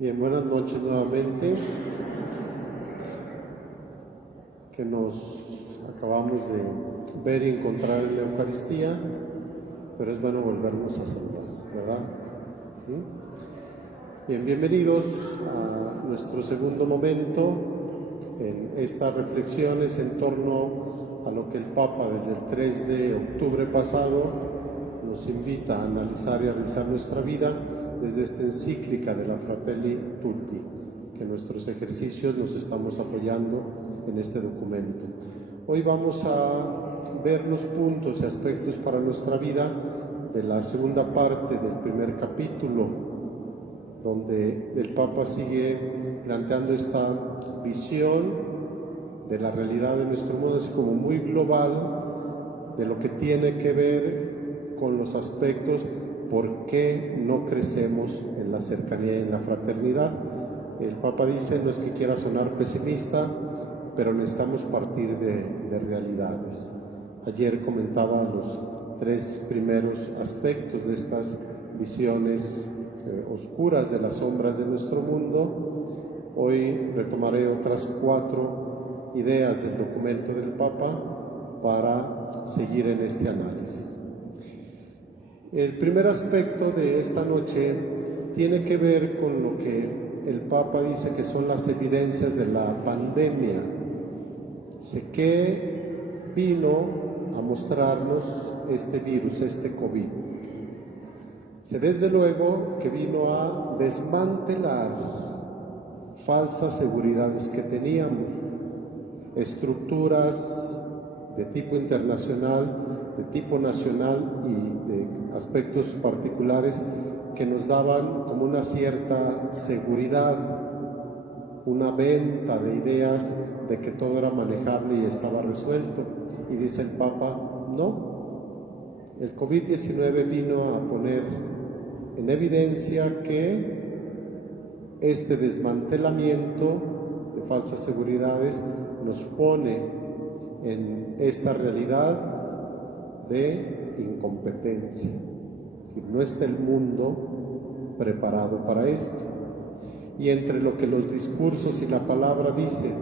Bien, buenas noches nuevamente, que nos acabamos de ver y encontrar en la Eucaristía, pero es bueno volvernos a saludar, ¿verdad? ¿Sí? Bien, bienvenidos a nuestro segundo momento en estas reflexiones en torno a lo que el Papa desde el 3 de octubre pasado nos invita a analizar y a revisar nuestra vida desde esta encíclica de la Fratelli Tutti, que en nuestros ejercicios nos estamos apoyando en este documento. Hoy vamos a ver los puntos y aspectos para nuestra vida de la segunda parte del primer capítulo, donde el Papa sigue planteando esta visión de la realidad de nuestro mundo, así como muy global, de lo que tiene que ver con los aspectos por qué no crecemos en la cercanía y en la fraternidad. El Papa dice, no es que quiera sonar pesimista, pero necesitamos partir de realidades. Ayer comentaba los tres primeros aspectos de estas visiones oscuras de las sombras de nuestro mundo. Hoy retomaré otras 4 ideas del documento del Papa para seguir en este análisis. El primer aspecto de esta noche tiene que ver con lo que el Papa dice que son las evidencias de la pandemia. Sé que vino a mostrarnos este virus, este COVID. Desde luego que vino a desmantelar falsas seguridades que teníamos, estructuras de tipo internacional, de tipo nacional y de aspectos particulares que nos daban como una cierta seguridad, una venta de ideas de que todo era manejable y estaba resuelto. Y dice el Papa, no, el COVID-19 vino a poner en evidencia que este desmantelamiento de falsas seguridades nos pone en esta realidad de incompetencia. Es decir, no está el mundo preparado para esto. Y entre lo que los discursos y la palabra dicen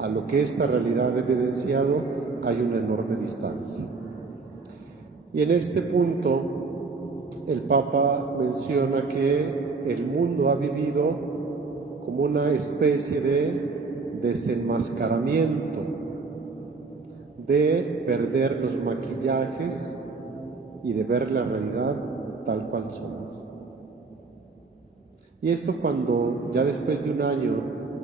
a lo que esta realidad ha evidenciado, hay una enorme distancia. Y en este punto, el Papa menciona que el mundo ha vivido como una especie de desenmascaramiento, de perder los maquillajes y de ver la realidad tal cual somos. Y esto cuando ya después de un año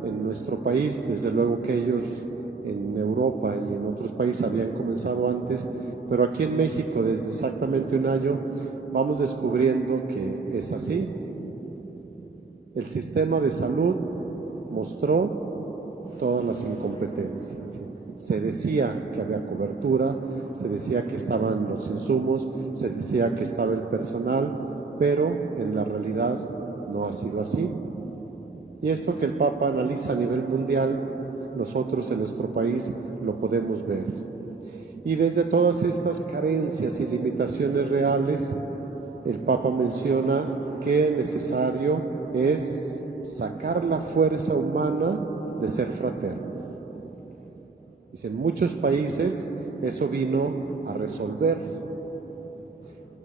en nuestro país, desde luego que ellos en Europa y en otros países habían comenzado antes, pero aquí en México desde exactamente un año vamos descubriendo que es así. El sistema de salud mostró todas las incompetencias. Se decía que había cobertura, se decía que estaban los insumos, se decía que estaba el personal, pero en la realidad no ha sido así. Y esto que el Papa analiza a nivel mundial, nosotros en nuestro país lo podemos ver. Y desde todas estas carencias y limitaciones reales, el Papa menciona que necesario es sacar la fuerza humana de ser fraternos. Dice, en muchos países eso vino a resolver,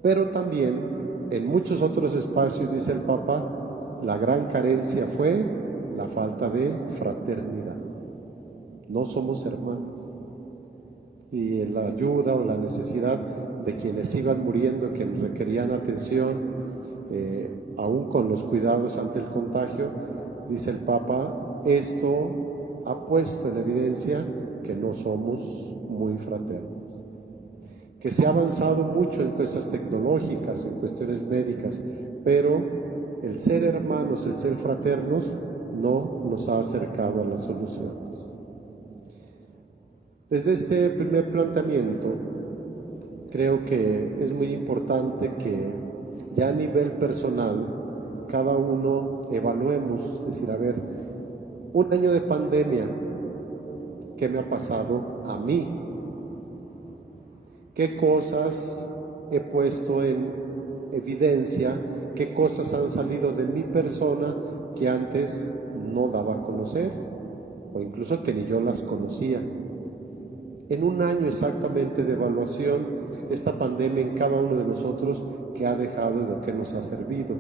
pero también en muchos otros espacios, dice el Papa, la gran carencia fue la falta de fraternidad. No somos hermanos. Y la ayuda o la necesidad de quienes iban muriendo, que requerían atención, aún con los cuidados ante el contagio, dice el Papa, esto ha puesto en evidencia que no somos muy fraternos, que se ha avanzado mucho en cosas tecnológicas, en cuestiones médicas, pero el ser hermanos, el ser fraternos, no nos ha acercado a las soluciones. Desde este primer planteamiento, creo que es muy importante que ya a nivel personal, cada uno evaluemos, es decir, a ver, un año de pandemia, ¿qué me ha pasado a mí? ¿Qué cosas he puesto en evidencia? ¿Qué cosas han salido de mi persona que antes no daba a conocer, o incluso que ni yo las conocía. En un año exactamente de evaluación, esta pandemia en cada uno de nosotros, ¿qué ha dejado y de qué nos ha servido?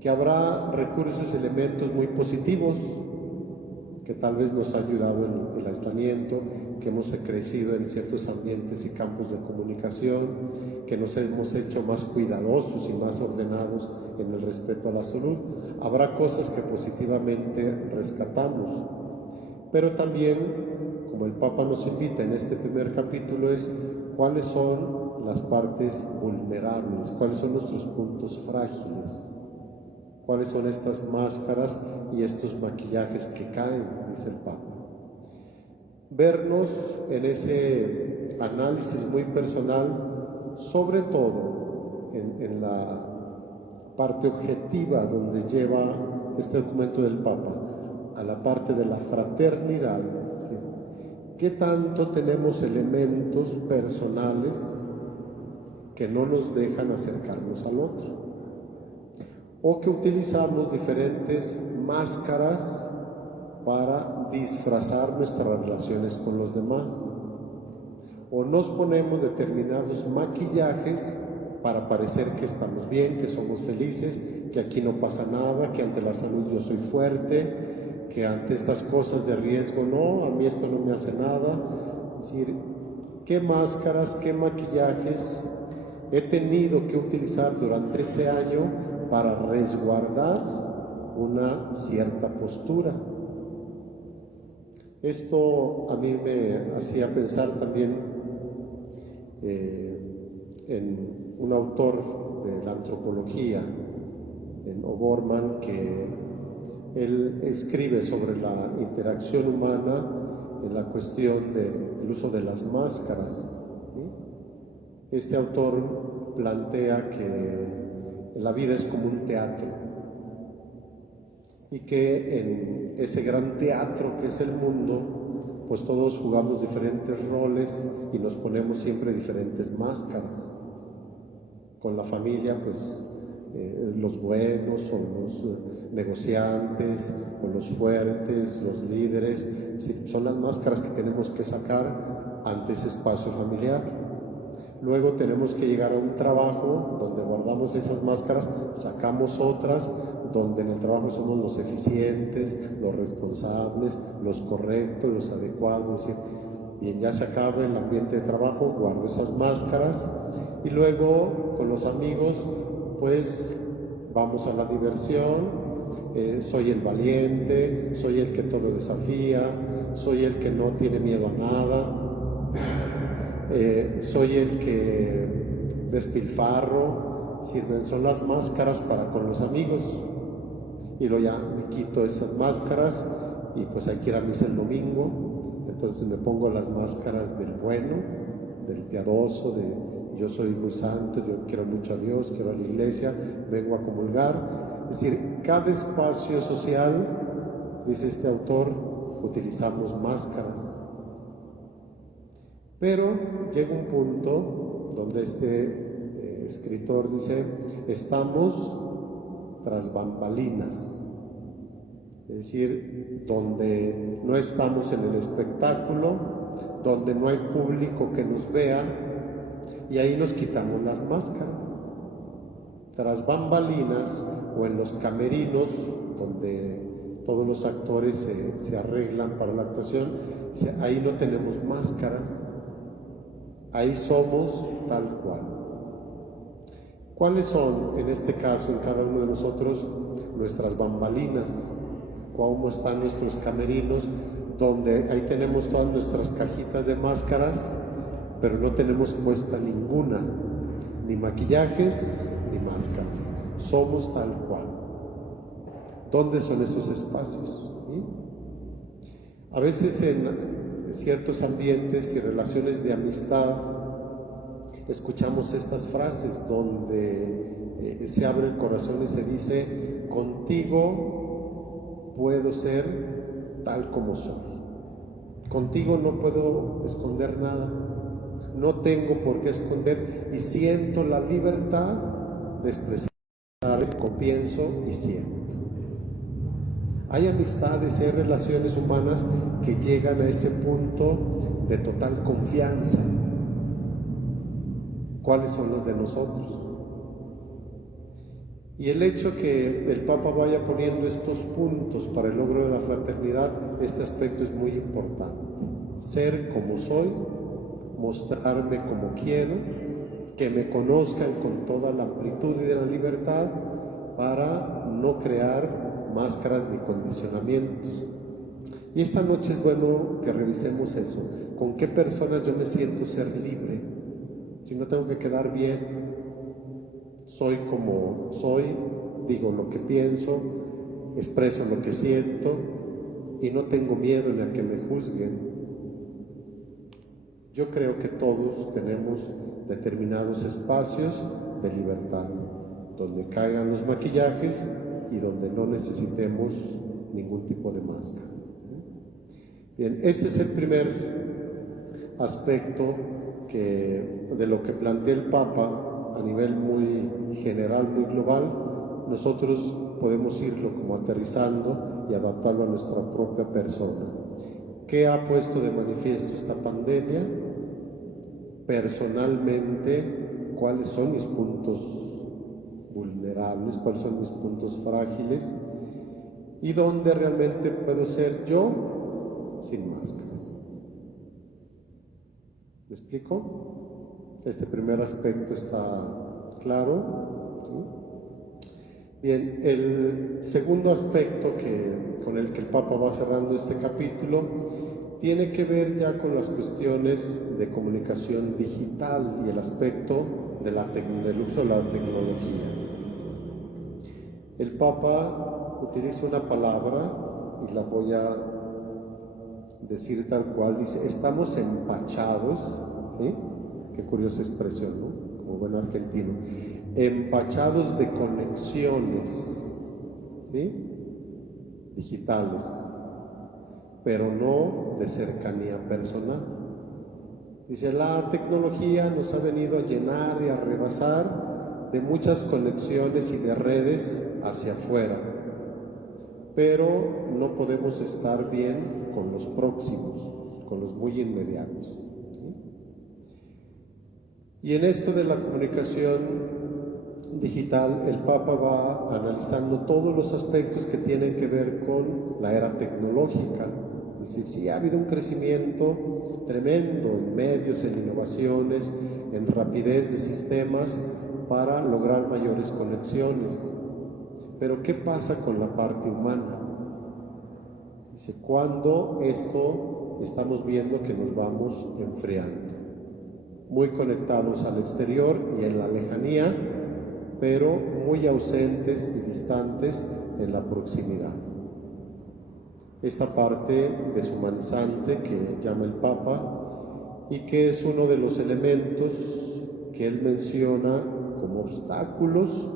Que habrá recursos y elementos muy positivos, que tal vez nos ha ayudado en el aislamiento, que hemos crecido en ciertos ambientes y campos de comunicación, que nos hemos hecho más cuidadosos y más ordenados en el respeto a la salud. Habrá cosas que positivamente rescatamos, pero también, como el Papa nos invita en este primer capítulo, es cuáles son las partes vulnerables, cuáles son nuestros puntos frágiles, cuáles son estas máscaras y estos maquillajes que caen, dice el Papa. Vernos en ese análisis muy personal, sobre todo en la parte objetiva donde lleva este documento del Papa, a la parte de la fraternidad, ¿sí? ¿Qué tanto tenemos elementos personales que no nos dejan acercarnos al otro? O que utilizamos diferentes máscaras para disfrazar nuestras relaciones con los demás. O nos ponemos determinados maquillajes para parecer que estamos bien, que somos felices, que aquí no pasa nada, que ante la salud yo soy fuerte, que ante estas cosas de riesgo no, a mí esto no me hace nada. Es decir, ¿qué máscaras, qué maquillajes he tenido que utilizar durante este año para resguardar una cierta postura? Esto a mí me hacía pensar también en un autor de la antropología, en O'Gorman, que él escribe sobre la interacción humana en la cuestión del uso de las máscaras, ¿sí? Este autor plantea que la vida es como un teatro y que en ese gran teatro que es el mundo, pues todos jugamos diferentes roles y nos ponemos siempre diferentes máscaras. Con la familia, pues los buenos o los negociantes o los fuertes, los líderes, sí, son las máscaras que tenemos que sacar ante ese espacio familiar. Luego tenemos que llegar a un trabajo donde guardamos esas máscaras, sacamos otras, donde en el trabajo somos los eficientes, los responsables, los correctos, los adecuados. Es decir, bien, ya se acaba el ambiente de trabajo, guardo esas máscaras y luego con los amigos pues vamos a la diversión, soy el valiente, soy el que todo desafía, soy el que no tiene miedo a nada, soy el que despilfarro. Sirven, son las máscaras para con los amigos. Y luego ya me quito esas máscaras y pues hay que ir a misa el domingo, entonces me pongo las máscaras del bueno, del piadoso, de yo soy muy santo, yo quiero mucho a Dios, quiero a la iglesia, vengo a comulgar. Es decir, cada espacio social, dice este autor, utilizamos máscaras. Pero llega un punto donde este escritor dice, estamos tras bambalinas, es decir, donde no estamos en el espectáculo, donde no hay público que nos vea, y ahí nos quitamos las máscaras. Tras bambalinas o en los camerinos, donde todos los actores se arreglan para la actuación, ahí no tenemos máscaras, ahí somos tal cual. ¿Cuáles son, en este caso, en cada uno de nosotros, nuestras bambalinas? ¿Cómo están nuestros camerinos? Donde ahí tenemos todas nuestras cajitas de máscaras, pero no tenemos puesta ninguna, ni maquillajes, ni máscaras. Somos tal cual. ¿Dónde son esos espacios? ¿Sí? A veces en ciertos ambientes y relaciones de amistad, escuchamos estas frases donde se abre el corazón y se dice, contigo puedo ser tal como soy. Contigo no puedo esconder nada, no tengo por qué esconder y siento la libertad de expresar como pienso y siento. Hay amistades, hay relaciones humanas que llegan a ese punto de total confianza. ¿Cuáles son las de nosotros? Y el hecho que el Papa vaya poniendo estos puntos para el logro de la fraternidad, este aspecto es muy importante. Ser como soy, mostrarme como quiero, que me conozcan con toda la amplitud y de la libertad para no crear máscaras ni condicionamientos. Y esta noche es bueno que revisemos eso. ¿Con qué personas yo me siento ser libre? Si no tengo que quedar bien, soy como soy, digo lo que pienso, expreso lo que siento y no tengo miedo ni a que me juzguen. Yo creo que todos tenemos determinados espacios de libertad, donde caigan los maquillajes y donde no necesitemos ningún tipo de máscaras. Bien, este es el primer aspecto de lo que plantea el Papa a nivel muy general, muy global. Nosotros podemos irlo como aterrizando y adaptarlo a nuestra propia persona. ¿Qué ha puesto de manifiesto esta pandemia? Personalmente, ¿cuáles son mis puntos vulnerables? ¿Cuáles son mis puntos frágiles? ¿Y dónde realmente puedo ser yo sin máscaras? ¿Me explico? Este primer aspecto está claro, ¿sí? Bien, el segundo aspecto con el que el Papa va cerrando este capítulo tiene que ver ya con las cuestiones de comunicación digital y el aspecto del uso de la tecnología. El Papa utiliza una palabra y la voy a decir tal cual, dice: estamos empachados, ¿sí? Qué curiosa expresión, ¿no? Como buen argentino. Empachados de conexiones, ¿sí? Digitales, pero no de cercanía personal. Dice, la tecnología nos ha venido a llenar y a rebasar de muchas conexiones y de redes hacia afuera, pero no podemos estar bien con los próximos, con los muy inmediatos. Y en esto de la comunicación digital, el Papa va analizando todos los aspectos que tienen que ver con la era tecnológica. Es decir, sí ha habido un crecimiento tremendo en medios, en innovaciones, en rapidez de sistemas para lograr mayores conexiones. Pero ¿qué pasa con la parte humana? Dice, ¿cuándo esto estamos viendo que nos vamos enfriando? Muy conectados al exterior y en la lejanía, pero muy ausentes y distantes en la proximidad. Esta parte deshumanizante que llama el Papa y que es uno de los elementos que él menciona como obstáculos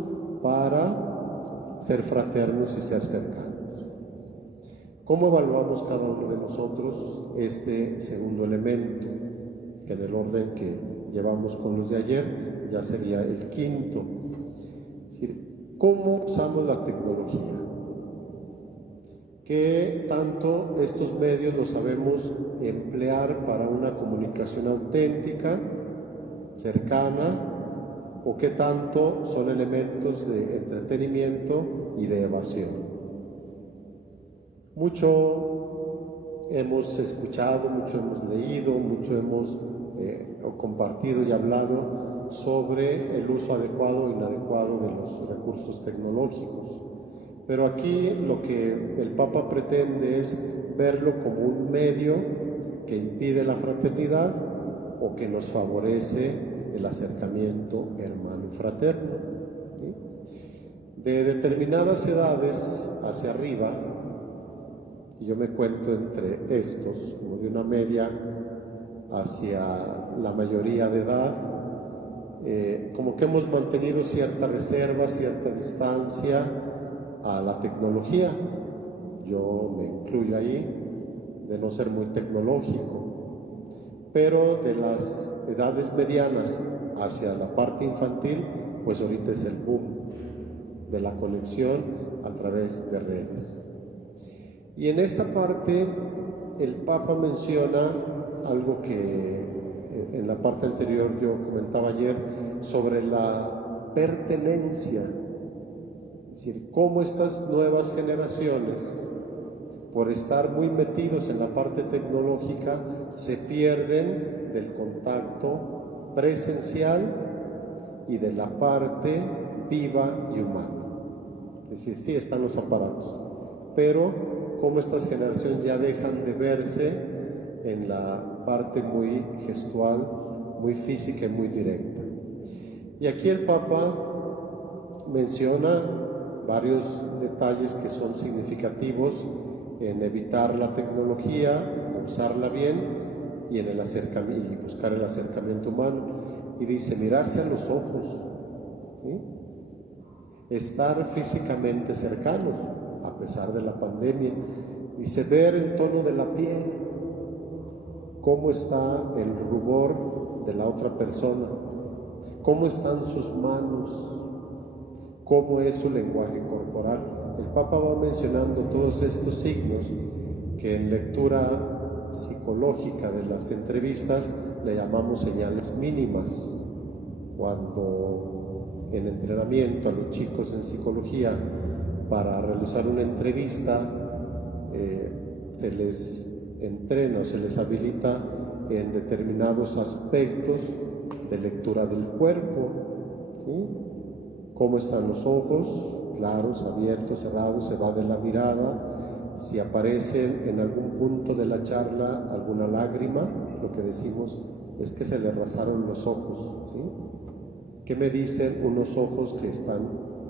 para ser fraternos y ser cercanos. ¿Cómo evaluamos cada uno de nosotros este segundo elemento? Que en el orden que llevamos con los de ayer ya sería el quinto. Es decir, ¿cómo usamos la tecnología? ¿Qué tanto estos medios los sabemos emplear para una comunicación auténtica, cercana, o qué tanto son elementos de entretenimiento y de evasión? Mucho hemos escuchado, mucho hemos leído, mucho hemos compartido y hablado sobre el uso adecuado o inadecuado de los recursos tecnológicos. Pero aquí lo que el Papa pretende es verlo como un medio que impide la fraternidad o que nos favorece el acercamiento hermano y fraterno, ¿sí? De determinadas edades hacia arriba, y yo me cuento entre estos, como de una media hacia la mayoría de edad, como que hemos mantenido cierta reserva, cierta distancia a la tecnología. Yo me incluyo ahí, de no ser muy tecnológico, pero de las edades medianas hacia la parte infantil, pues ahorita es el boom de la conexión a través de redes. Y en esta parte el Papa menciona algo que en la parte anterior yo comentaba ayer sobre la pertenencia, es decir, cómo estas nuevas generaciones, por estar muy metidos en la parte tecnológica, se pierden del contacto presencial y de la parte viva y humana. Es decir, sí están los aparatos, pero cómo estas generaciones ya dejan de verse en la parte muy gestual, muy física y muy directa. Y aquí el Papa menciona varios detalles que son significativos en evitar la tecnología, usarla bien y en el acercamiento, y buscar el acercamiento humano. Y dice, mirarse a los ojos, ¿sí? Estar físicamente cercanos, a pesar de la pandemia. Dice, ver el tono de la piel, cómo está el rubor de la otra persona, cómo están sus manos, cómo es su lenguaje corporal. El Papa va mencionando todos estos signos que en lectura psicológica de las entrevistas le llamamos señales mínimas. Cuando en entrenamiento a los chicos en psicología para realizar una entrevista se les entrena o se les habilita en determinados aspectos de lectura del cuerpo, ¿sí? Cómo están los ojos, claros, abiertos, cerrados, se va de la mirada, si aparece en algún punto de la charla alguna lágrima, lo que decimos es que se le rasaron los ojos, ¿sí? ¿Qué me dicen unos ojos que están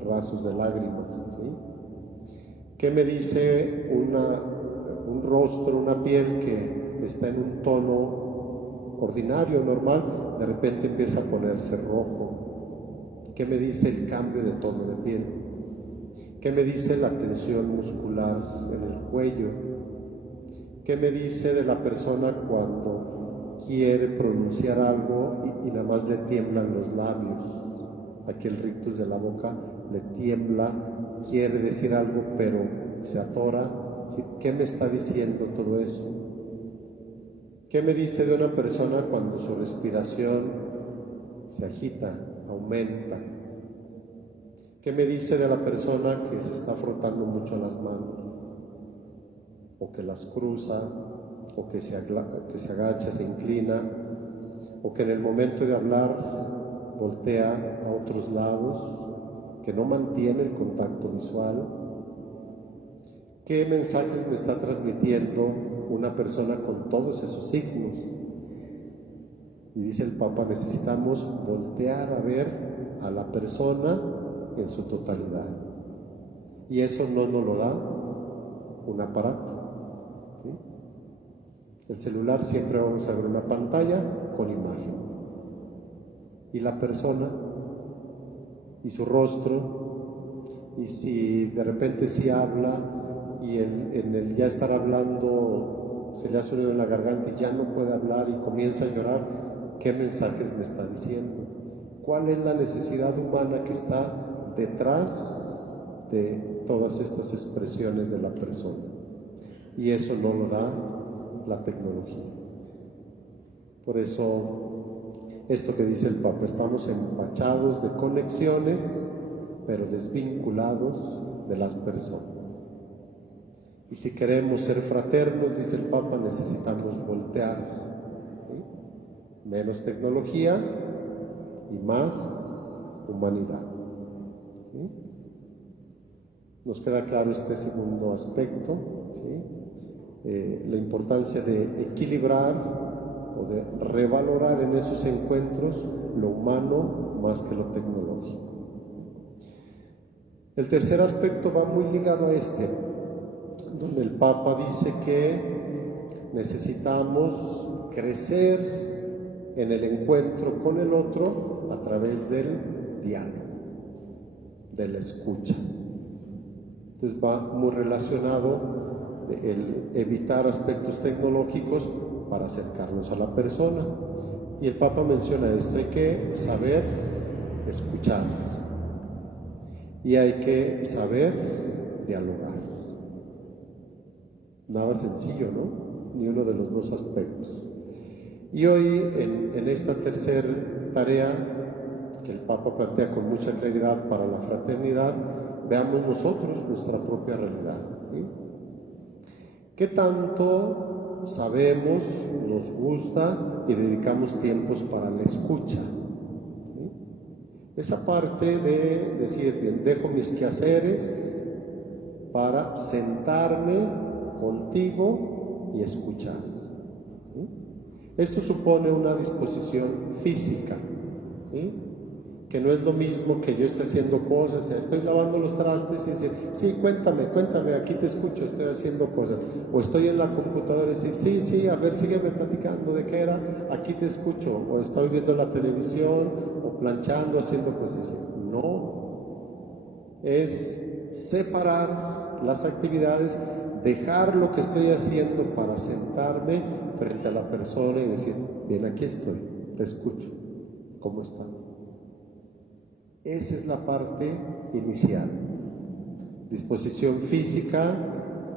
rasos de lágrimas? ¿Sí? ¿Qué me dice un rostro, una piel que está en un tono ordinario, normal, de repente empieza a ponerse rojo? ¿Qué me dice el cambio de tono de piel? ¿Qué me dice la tensión muscular en el cuello? ¿Qué me dice de la persona cuando quiere pronunciar algo y nada más le tiemblan los labios? Aquí el rictus de la boca le tiembla, quiere decir algo pero se atora. ¿Qué me está diciendo todo eso? ¿Qué me dice de una persona cuando su respiración se agita, aumenta? ¿Qué me dice de la persona que se está frotando mucho las manos? O que las cruza, o que se agacha, se inclina, o que en el momento de hablar voltea a otros lados, que no mantiene el contacto visual. ¿Qué mensajes me está transmitiendo una persona con todos esos signos? Y dice el Papa, necesitamos voltear a ver a la persona en su totalidad. Y eso no nos lo da un aparato, ¿sí? El celular siempre vamos a ver una pantalla con imágenes. Y la persona y su rostro, y si de repente sí habla y en el ya estar hablando se le hace un nudo en la garganta y ya no puede hablar y comienza a llorar, ¿qué mensajes me está diciendo? ¿Cuál es la necesidad humana que está detrás de todas estas expresiones de la persona? Y eso no lo da la tecnología. Por eso, esto que dice el Papa, estamos empachados de conexiones, pero desvinculados de las personas. Y si queremos ser fraternos, dice el Papa, necesitamos voltear, ¿sí? Menos tecnología y más humanidad, ¿sí? Nos queda claro este segundo aspecto, ¿sí? La importancia de equilibrar o de revalorar en esos encuentros lo humano más que lo tecnológico. El tercer aspecto va muy ligado a este, donde el Papa dice que necesitamos crecer en el encuentro con el otro a través del diálogo, de la escucha. Entonces va muy relacionado el evitar aspectos tecnológicos para acercarnos a la persona. Y el Papa menciona esto, hay que saber escuchar y hay que saber dialogar. Nada sencillo, ¿no? Ni uno de los dos aspectos. Y hoy, en esta tercera tarea que el Papa plantea con mucha claridad para la fraternidad, veamos nosotros nuestra propia realidad, ¿sí? ¿Qué tanto sabemos, nos gusta y dedicamos tiempos para la escucha? ¿Sí? Esa parte de decir, bien, dejo mis quehaceres para sentarme contigo y escuchar. ¿Sí? Esto supone una disposición física, ¿sí? Que no es lo mismo que yo esté haciendo cosas, estoy lavando los trastes y decir, sí, cuéntame, aquí te escucho, estoy haciendo cosas. O estoy en la computadora y decir, sí, a ver, sígueme platicando de qué era, aquí te escucho. O estoy viendo la televisión, o planchando, haciendo cosas. No, es separar las actividades, dejar lo que estoy haciendo para sentarme frente a la persona y decir, bien, aquí estoy, te escucho, ¿cómo estás? Esa es la parte inicial. Disposición física,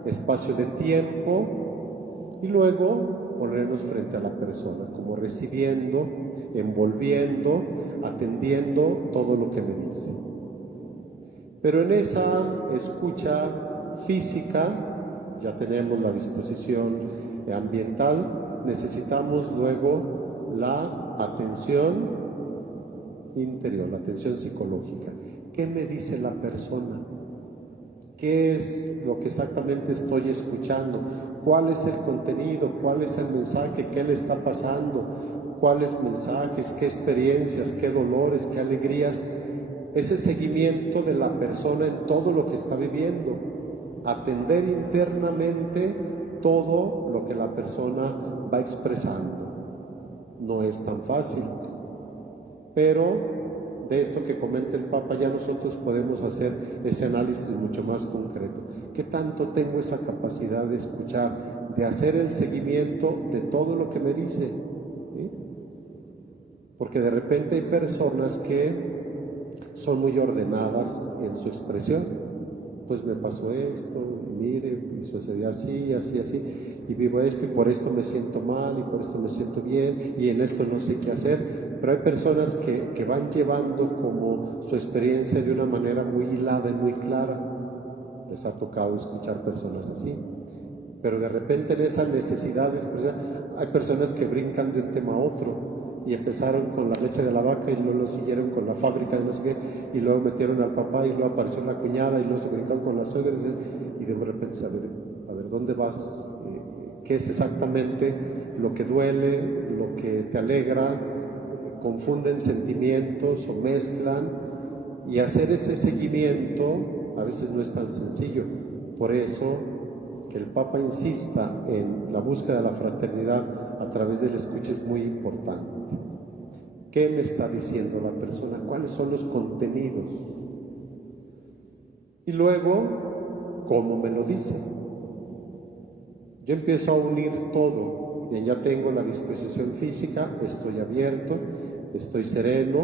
espacio de tiempo y luego ponernos frente a la persona, como recibiendo, envolviendo, atendiendo todo lo que me dice. Pero en esa escucha física ya tenemos la disposición ambiental, necesitamos luego la atención interior, la atención psicológica. ¿Qué me dice la persona? ¿Qué es lo que exactamente estoy escuchando? ¿Cuál es el contenido? ¿Cuál es el mensaje? ¿Qué le está pasando? ¿Cuáles mensajes? ¿Qué experiencias? ¿Qué dolores? ¿Qué alegrías? Ese seguimiento de la persona en todo lo que está viviendo. Atender internamente todo lo que la persona va expresando. No es tan fácil. Pero de esto que comenta el Papa, ya nosotros podemos hacer ese análisis mucho más concreto. ¿Qué tanto tengo esa capacidad de escuchar, de hacer el seguimiento de todo lo que me dice? ¿Sí? Porque de repente hay personas que son muy ordenadas en su expresión. Pues me pasó esto, mire, y sucedió así, y vivo esto, y por esto me siento mal, y por esto me siento bien, y en esto no sé qué hacer. Pero hay personas que van llevando como su experiencia de una manera muy hilada y muy clara. Les ha tocado escuchar personas así. Pero de repente en esa necesidad de expresión, hay personas que brincan de un tema a otro y empezaron con la leche de la vaca y luego lo siguieron con la fábrica de no sé qué, y luego metieron al papá y luego apareció la cuñada y luego se brincaron con la suegra y de repente a ver, ¿dónde vas? ¿Qué es exactamente lo que duele, lo que te alegra? Confunden sentimientos o mezclan, y hacer ese seguimiento a veces no es tan sencillo. Por eso que el Papa insista en la búsqueda de la fraternidad a través del escucha es muy importante. ¿Qué me está diciendo la persona? ¿Cuáles son los contenidos? Y luego, ¿cómo me lo dice? Yo empiezo a unir todo. Bien, ya tengo la disposición física, estoy abierto, estoy sereno,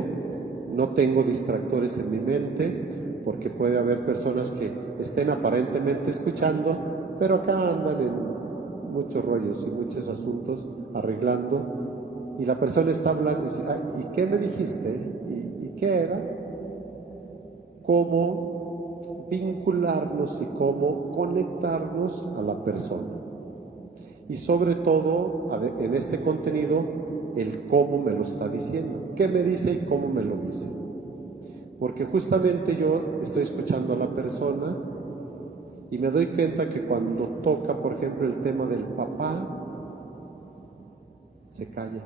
no tengo distractores en mi mente, porque puede haber personas que estén aparentemente escuchando, pero acá andan en muchos rollos y muchos asuntos arreglando, y la persona está hablando y dice, ¿y qué me dijiste? ¿Y qué era? ¿Cómo vincularnos y cómo conectarnos a la persona? Y sobre todo, en este contenido, el cómo me lo está diciendo. ¿Qué me dice y cómo me lo dice? Porque justamente yo estoy escuchando a la persona y me doy cuenta que cuando toca, por ejemplo, el tema del papá, se calla.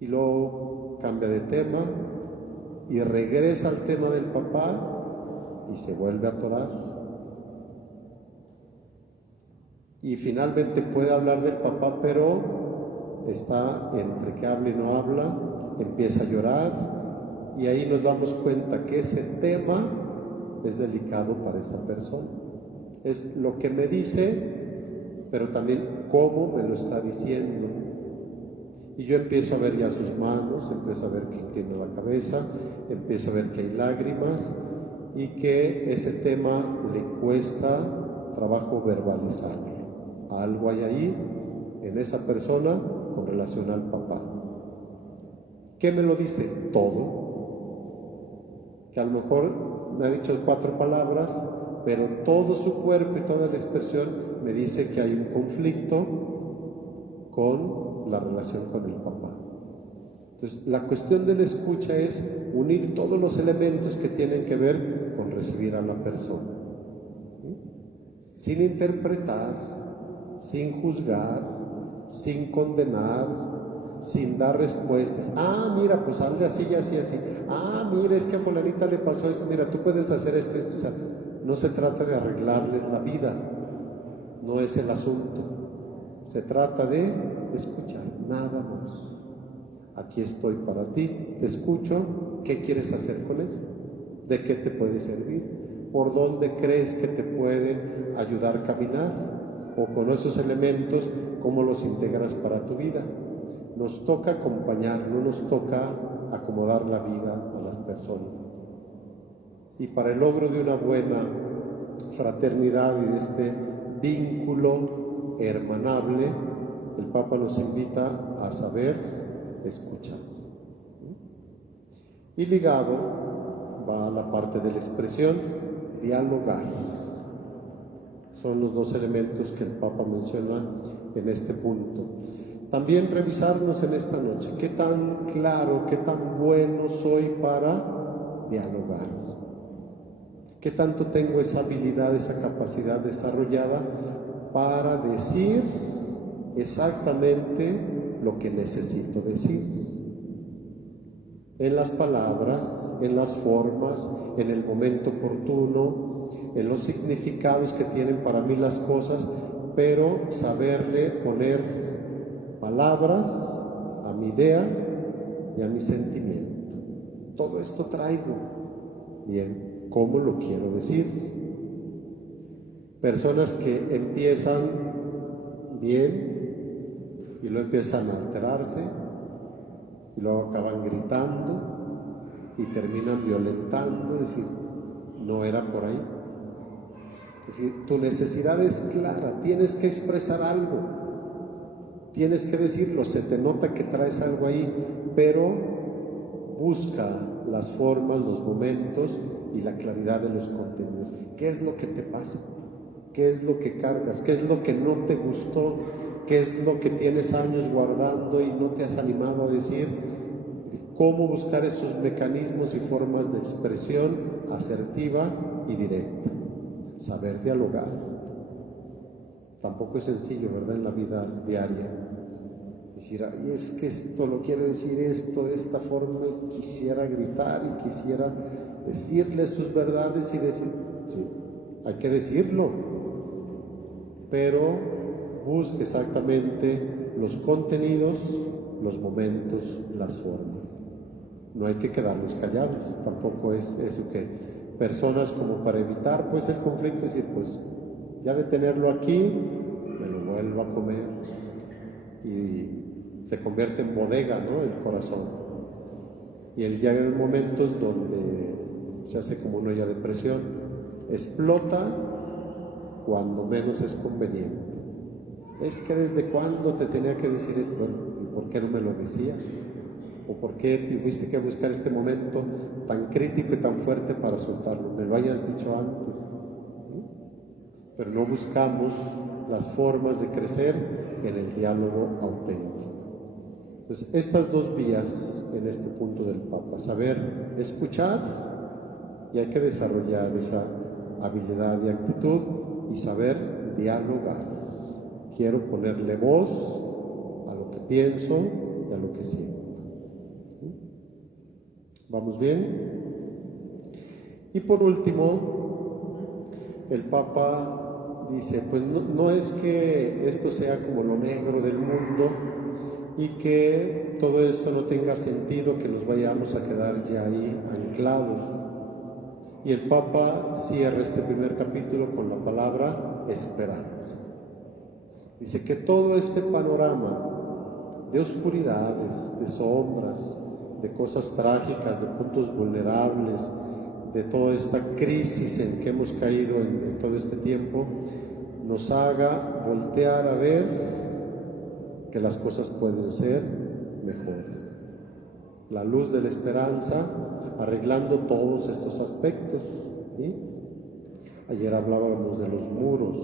Y luego cambia de tema y regresa al tema del papá y se vuelve a atorar. Y finalmente puede hablar del papá, pero está entre que habla y no habla, empieza a llorar, y ahí nos damos cuenta que ese tema es delicado para esa persona. Es lo que me dice, pero también cómo me lo está diciendo. Y yo empiezo a ver ya sus manos, empiezo a ver que tiene la cabeza, empiezo a ver que hay lágrimas y que ese tema le cuesta trabajo verbalizarlo. Algo hay ahí en esa persona con relación al papá. ¿Qué me lo dice? Todo. Que a lo mejor me ha dicho 4 palabras, pero todo su cuerpo y toda la expresión me dice que hay un conflicto con la relación con el papá. Entonces, la cuestión de la escucha es unir todos los elementos que tienen que ver con recibir a la persona, ¿sí? Sin interpretar, sin juzgar, sin condenar, sin dar respuestas. Ah, mira, pues hazle así y así, así. Ah, mira, es que a fulanita le pasó esto. Mira, tú puedes hacer esto y esto. O sea, no se trata de arreglarles la vida. No es el asunto. Se trata de escuchar, nada más. Aquí estoy para ti, te escucho. ¿Qué quieres hacer con eso? ¿De qué te puede servir? ¿Por dónde crees que te puede ayudar a caminar? O con esos elementos, ¿cómo los integras para tu vida? Nos toca acompañar, no nos toca acomodar la vida a las personas. Y para el logro de una buena fraternidad y de este vínculo hermanable, el Papa nos invita a saber escuchar. Y ligado va a la parte de la expresión, dialogar. Son los 2 elementos que el Papa menciona en este punto. También revisarnos en esta noche, qué tan claro, qué tan bueno soy para dialogar. Qué tanto tengo esa habilidad, esa capacidad desarrollada para decir exactamente lo que necesito decir. En las palabras, en las formas, en el momento oportuno, en los significados que tienen para mí las cosas, pero saberle poner palabras a mi idea y a mi sentimiento. Todo esto traigo. Bien, ¿cómo lo quiero decir? Personas que empiezan bien y luego empiezan a alterarse y luego acaban gritando y terminan violentando, es decir, no era por ahí. Es decir, tu necesidad es clara, tienes que expresar algo, tienes que decirlo, se te nota que traes algo ahí, pero busca las formas, los momentos y la claridad de los contenidos. ¿Qué es lo que te pasa? ¿Qué es lo que cargas? ¿Qué es lo que no te gustó? ¿Qué es lo que tienes años guardando y no te has animado a decir? ¿Cómo buscar esos mecanismos y formas de expresión asertiva y directa? Saber dialogar. Tampoco es sencillo, ¿verdad? En la vida diaria. Decir, ay, es que esto lo quiero decir esto de esta forma, y quisiera gritar y quisiera decirle sus verdades y decir, sí, hay que decirlo, pero busque exactamente los contenidos, los momentos, las formas. No hay que quedarnos callados, tampoco es eso que personas como para evitar pues el conflicto, decir, pues ya de tenerlo aquí, me lo vuelvo a comer y se convierte en bodega, ¿no? El corazón. Y ya hay momentos donde se hace como una olla de presión, explota cuando menos es conveniente. Es que desde cuándo te tenía que decir esto, bueno, ¿y por qué no me lo decías? ¿O por qué tuviste que buscar este momento tan crítico y tan fuerte para soltarlo? Me lo hayas dicho antes. ¿Sí? Pero no buscamos las formas de crecer en el diálogo auténtico. Entonces, estas 2 vías en este punto del Papa, saber escuchar, y hay que desarrollar esa habilidad y actitud, y saber dialogar. Quiero ponerle voz a lo que pienso y a lo que siento. ¿Vamos bien? Y por último, el Papa dice, pues no es que esto sea como lo negro del mundo y que todo esto no tenga sentido, que nos vayamos a quedar ya ahí anclados. Y el Papa cierra este primer capítulo con la palabra esperanza. Dice que todo este panorama de oscuridades, de sombras, de cosas trágicas, de puntos vulnerables, de toda esta crisis en que hemos caído en todo este tiempo, nos haga voltear a ver que las cosas pueden ser mejores. La luz de la esperanza arreglando todos estos aspectos, ¿sí? Ayer hablábamos de los muros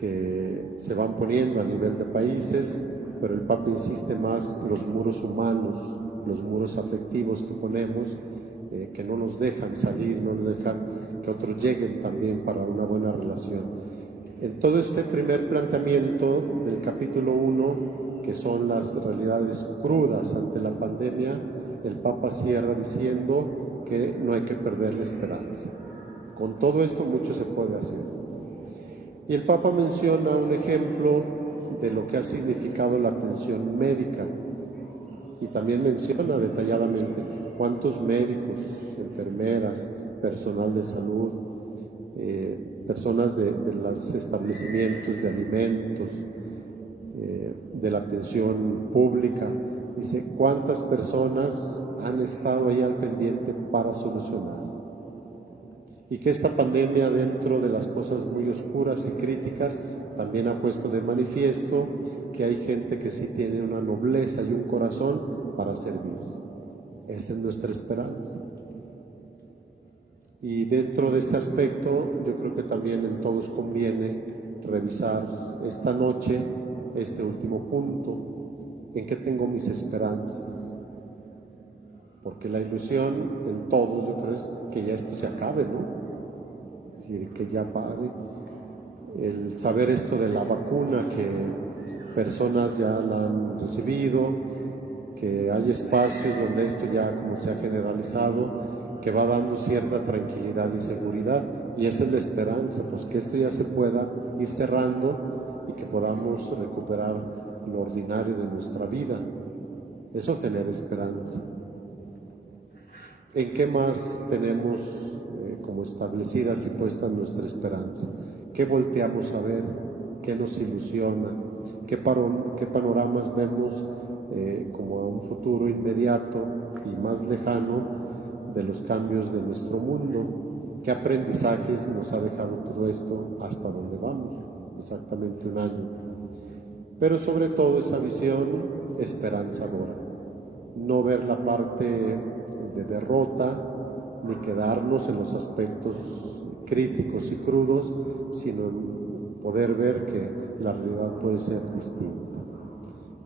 que se van poniendo a nivel de países, pero el Papa insiste más en los muros humanos, los muros afectivos que ponemos, que no nos dejan salir, no nos dejan que otros lleguen también para una buena relación. En todo este primer planteamiento del capítulo 1, que son las realidades crudas ante la pandemia, el Papa cierra diciendo que no hay que perder la esperanza. Con todo esto mucho se puede hacer. Y el Papa menciona un ejemplo de lo que ha significado la atención médica y también menciona detalladamente cuántos médicos, enfermeras, personal de salud, personas de los establecimientos de alimentos, de la atención pública, dice cuántas personas han estado ahí al pendiente para solucionar. Y que esta pandemia, dentro de las cosas muy oscuras y críticas, también ha puesto de manifiesto que hay gente que sí tiene una nobleza y un corazón para servir. Esa es nuestra esperanza. Y dentro de este aspecto, yo creo que también en todos conviene revisar esta noche este último punto, en qué tengo mis esperanzas. Porque la ilusión en todos, yo creo, es que ya esto se acabe, ¿no? Es decir, que ya pare. El saber esto de la vacuna, que personas ya la han recibido, que hay espacios donde esto ya como se ha generalizado, que va dando cierta tranquilidad y seguridad. Y esa es la esperanza, pues que esto ya se pueda ir cerrando y que podamos recuperar lo ordinario de nuestra vida. Eso genera esperanza. ¿En qué más tenemos como establecidas y puesta nuestra esperanza? ¿Qué volteamos a ver? ¿Qué nos ilusiona? ¿Qué panoramas vemos como a un futuro inmediato y más lejano de los cambios de nuestro mundo? ¿Qué aprendizajes nos ha dejado todo esto hasta dónde vamos? Exactamente un año. Pero sobre todo esa visión esperanzadora. No ver la parte de derrota, ni quedarnos en los aspectos críticos y crudos, sino poder ver que la realidad puede ser distinta.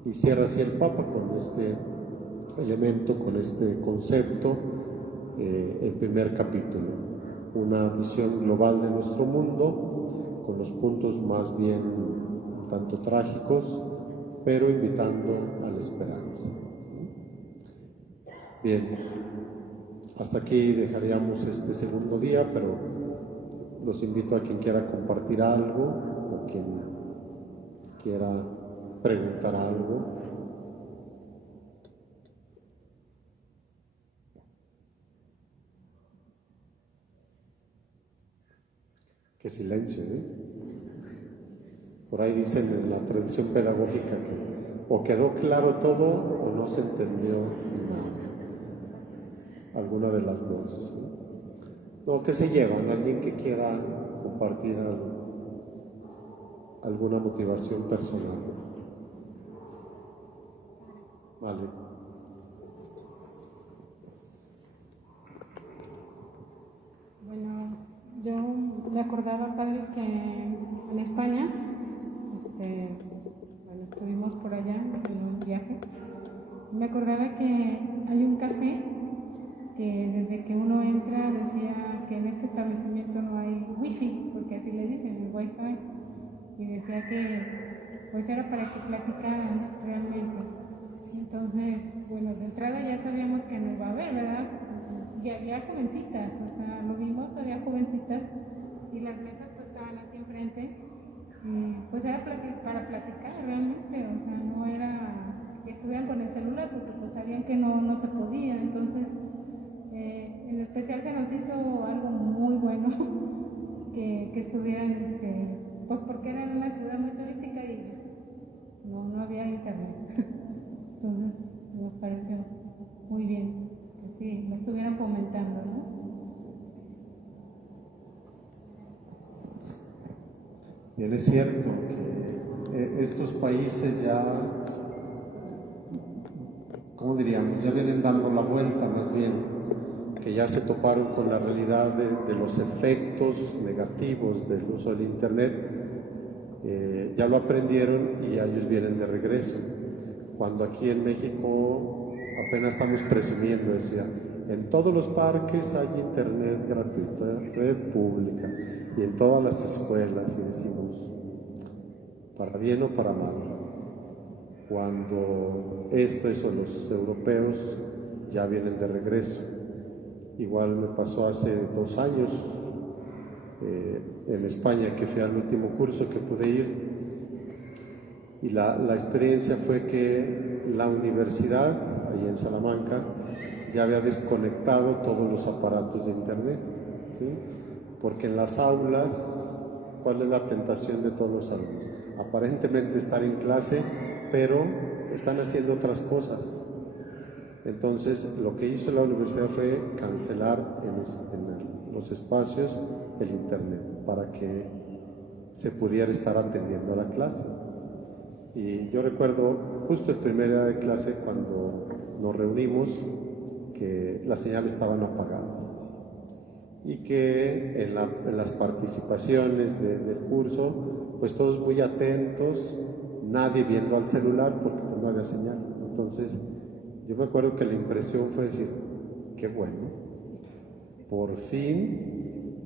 Y cierra así el Papa con este elemento, con este concepto, el primer capítulo, una visión global de nuestro mundo, con los puntos más bien tanto trágicos, pero invitando a la esperanza. Bien, hasta aquí dejaríamos este segundo día, pero los invito a quien quiera compartir algo o quien quiera preguntar algo. Qué silencio, ¿eh? Por ahí dicen en la tradición pedagógica que o quedó claro todo o no se entendió nada. Alguna de las dos. No, ¿qué se llevan? Alguien que quiera compartir alguna motivación personal. Vale. Bueno, yo me acordaba, padre, que en España, bueno, estuvimos por allá en un viaje. Me acordaba que hay un café que desde que uno entra decía que en este establecimiento no hay wifi, porque así le dicen, el wifi, y decía que pues era para que platicaran realmente. Entonces, bueno, de entrada ya sabíamos que no iba a haber, ¿verdad? Ya había jovencitas, o sea, lo vimos, había jovencitas y las mesas pues estaban así enfrente, y pues era para platicar realmente, o sea, no era que estuvieran con el celular porque pues sabían que no se podía. Entonces en especial se nos hizo algo muy bueno que estuvieran, pues porque era una ciudad muy turística y no había internet. Entonces nos pareció muy bien que sí, lo estuvieran comentando, ¿no? Bien, es cierto que estos países ya, ¿cómo diríamos? Ya vienen dando la vuelta más bien, que ya se toparon con la realidad de los efectos negativos del uso del Internet, ya lo aprendieron y ya ellos vienen de regreso. Cuando aquí en México apenas estamos presumiendo eso ya. En todos los parques hay Internet gratuito, red pública, y en todas las escuelas, y decimos, para bien o para mal, cuando eso los europeos ya vienen de regreso. Igual me pasó hace 2 años en España, que fui al último curso que pude ir, y la experiencia fue que la universidad, ahí en Salamanca, ya había desconectado todos los aparatos de Internet, ¿sí? Porque en las aulas, ¿cuál es la tentación de todos los alumnos? Aparentemente estar en clase, pero están haciendo otras cosas. Entonces, lo que hizo la universidad fue cancelar en los espacios el Internet para que se pudiera estar atendiendo a la clase. Y yo recuerdo justo el primer día de clase, cuando nos reunimos, que las señales estaban apagadas y que en las participaciones del curso, pues todos muy atentos, nadie viendo al celular porque pues no había señal. Entonces, yo me acuerdo que la impresión fue decir, qué bueno, por fin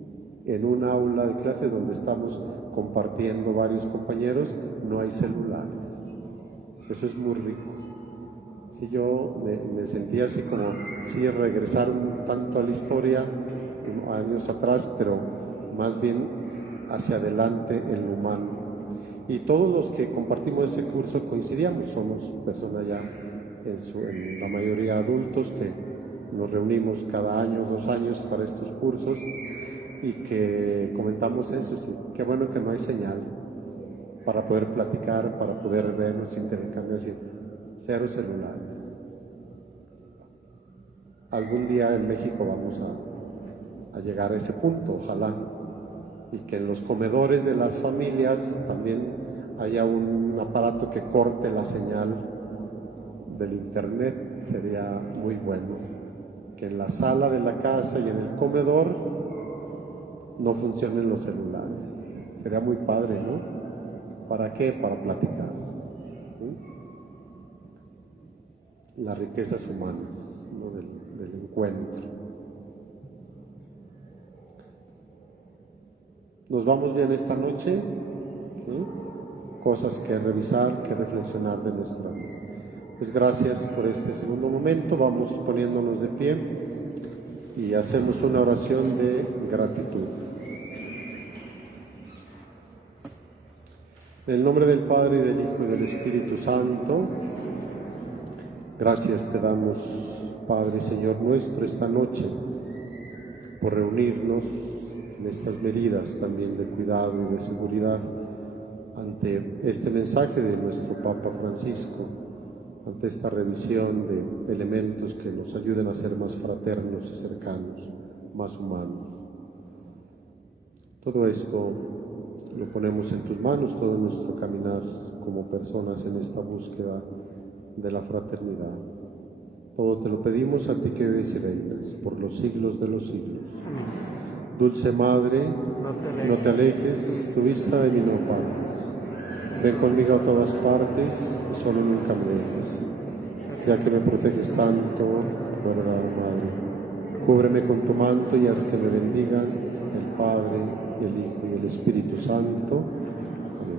en un aula de clase donde estamos compartiendo varios compañeros, no hay celulares. Eso es muy rico. Sí, yo me sentía así como si regresaron tanto a la historia, años atrás, pero más bien hacia adelante en lo humano. Y todos los que compartimos ese curso coincidíamos, somos personas ya en la mayoría adultos que nos reunimos cada año, 2 años para estos cursos, y que comentamos eso, sí, qué bueno que no hay señal para poder platicar, para poder vernos, intercambiar, decir, 0 celulares. Algún día en México vamos a llegar a ese punto, ojalá, y que en los comedores de las familias también haya un aparato que corte la señal del Internet, sería muy bueno. Que en la sala de la casa y en el comedor no funcionen los celulares. Sería muy padre, ¿no? ¿Para qué? Para platicar. ¿Sí? Las riquezas humanas, ¿no? del encuentro. Nos vamos bien esta noche, ¿sí? Cosas que revisar, que reflexionar de nuestra vida. Pues gracias por este segundo momento. Vamos poniéndonos de pie y hacemos una oración de gratitud. En el nombre del Padre, y del Hijo, y del Espíritu Santo, gracias te damos, Padre y Señor nuestro, esta noche, por reunirnos en estas medidas también de cuidado y de seguridad ante este mensaje de nuestro Papa Francisco, ante esta revisión de elementos que nos ayuden a ser más fraternos y cercanos, más humanos. Todo esto lo ponemos en tus manos, todo nuestro caminar como personas en esta búsqueda de la fraternidad. Todo te lo pedimos a ti que vives y reinas por los siglos de los siglos. Dulce Madre, no te alejes, tu vista de mí no apartes. Ven conmigo a todas partes, y solo nunca me dejes. Ya que me proteges tanto, verdad, Madre. Cúbreme con tu manto y haz que me bendigan el Padre, y el Hijo, y el Espíritu Santo. Amén.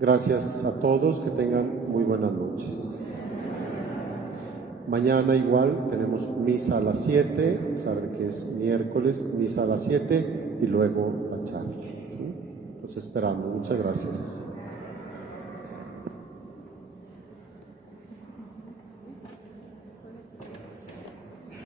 Gracias a todos, que tengan muy buenas noches. Mañana igual tenemos misa a las 7, a pesar de que es miércoles, misa a las 7 y luego la charla. Los esperamos. Muchas gracias.